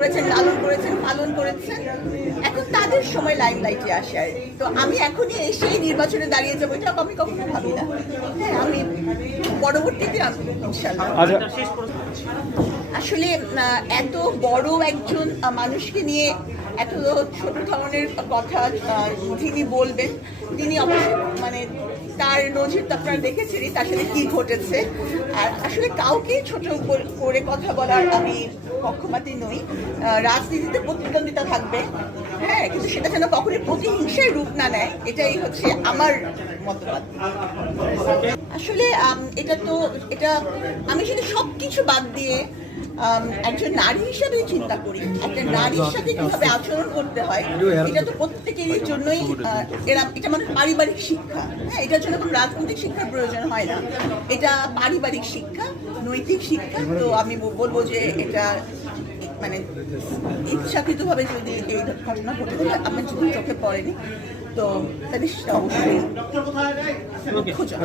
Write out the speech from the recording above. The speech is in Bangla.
করেছেন, লালন করেছেন, পালন করেছেন, এখন তাদের সময় লাইমলাইটে আসে। আর তো আমি এখনই সেই নির্বাচনে দাঁড়িয়ে যাবো, এটা আমি কখনো ভাবি না। হ্যাঁ, আমি পরবর্তীতে ইনশাল্লাহ। আসলে এত বড় একজন মানুষকে নিয়ে এত ছোট ধরনের কথা যিনি বলবেন, তিনি অবশ্যই মানে তার নজির তো আপনারা দেখেছেনই, তার সাথে কি ঘটেছে। আর আসলে কাউকে ছোট করে কথা বলার আমি পক্ষপাতী নই। রাজনীতিতে প্রতিদ্বন্দ্বিতা থাকবে, হ্যাঁ, কিন্তু সেটা যেন কখনোই প্রতিহিংসার রূপ না নেয়, এটাই হচ্ছে আমার মতবাদ। আসলে এটা আমি যদি সবকিছু বাদ দিয়ে একজন নারী হিসাবে চিন্তা করি, একটা নারীর সাথে কিভাবে আচরণ করতে হয়, এটা তো প্রত্যেকের জন্যই এটা মানে পারিবারিক শিক্ষা। হ্যাঁ, এটার জন্য কোনো রাজনৈতিক শিক্ষার প্রয়োজন হয় না, এটা পারিবারিক শিক্ষা, নৈতিক শিক্ষা। তো আমি বলবো যে এটা মানে ইচ্ছাকৃতভাবে যদি এই ঘটনা ঘটে থাকে, আমার যদি চোখে পড়েনি, তো তাহলে সেটা অবশ্যই খোঁজা।